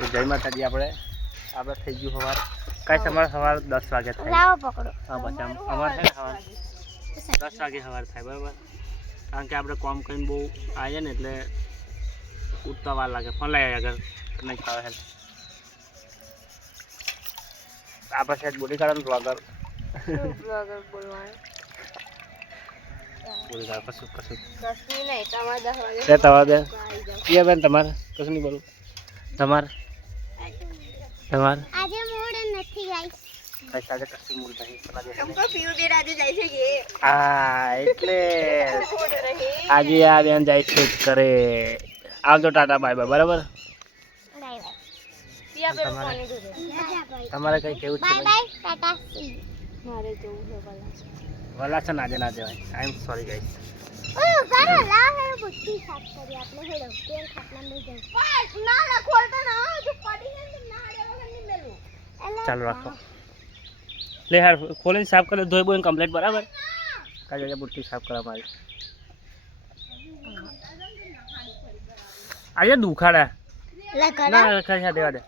તો જય માતાજી. આપણે થઈ ગયું સવાર કાંઈ તમારે સવાર 10 વાગે થાય. લાવો પકડો. હા પછી અમારે છે ને સવાર 10 વાગે સવાર થાય બરાબર. કારણ કે આપણે કોમ કરીને બહુ આવીએ ને એટલે ઉઠતા વાર લાગે. ફોન લાગે આગળ નહીં ખાવા હે આપણે સાહેબ બોલી કાઢવાનું બ્લોગર બોલવાનું બોલી કાઢ કશું કશું નહીં. તમારે 10 વાગે છે તમારે ક્યાં બેન તમારે કશું નહીં બોલું તમારે આજે મૂડ નથી ગાઈસ. આજે કશું મૂળ નહીં हमको पीयू बेर આજે જાય છે કે હા એટલે મૂડ રહી. આજે આ બેન જાય છે કરે. આવજો ટાટા બાય બાય બરાબર. Bye bye. પિયા બેર પાણી દે. તમારે કઈ કેવું છે બાય બાય ટાટા સી. મારે જવું છે વલાસન આજે ના જવાય. આઈ એમ સોરી ગાઈસ. ઓય ગારો લાવ હે બુટ્ટી સાફ કરી આપણે હેડો તેલ ખાટલા મે જઈ. ના ના ખોલતા ના જો પડી છે ને ના હાડે વગર ની મેલું. ચાલો રાખો લે યાર ખોલીને સાફ કરે ધોઈ બોઈને કમ્પ્લીટ બરાબર. કાજે બુટ્ટી સાફ કરવા મારી આજે દુખાડા લે ના ખરી દેવા દે.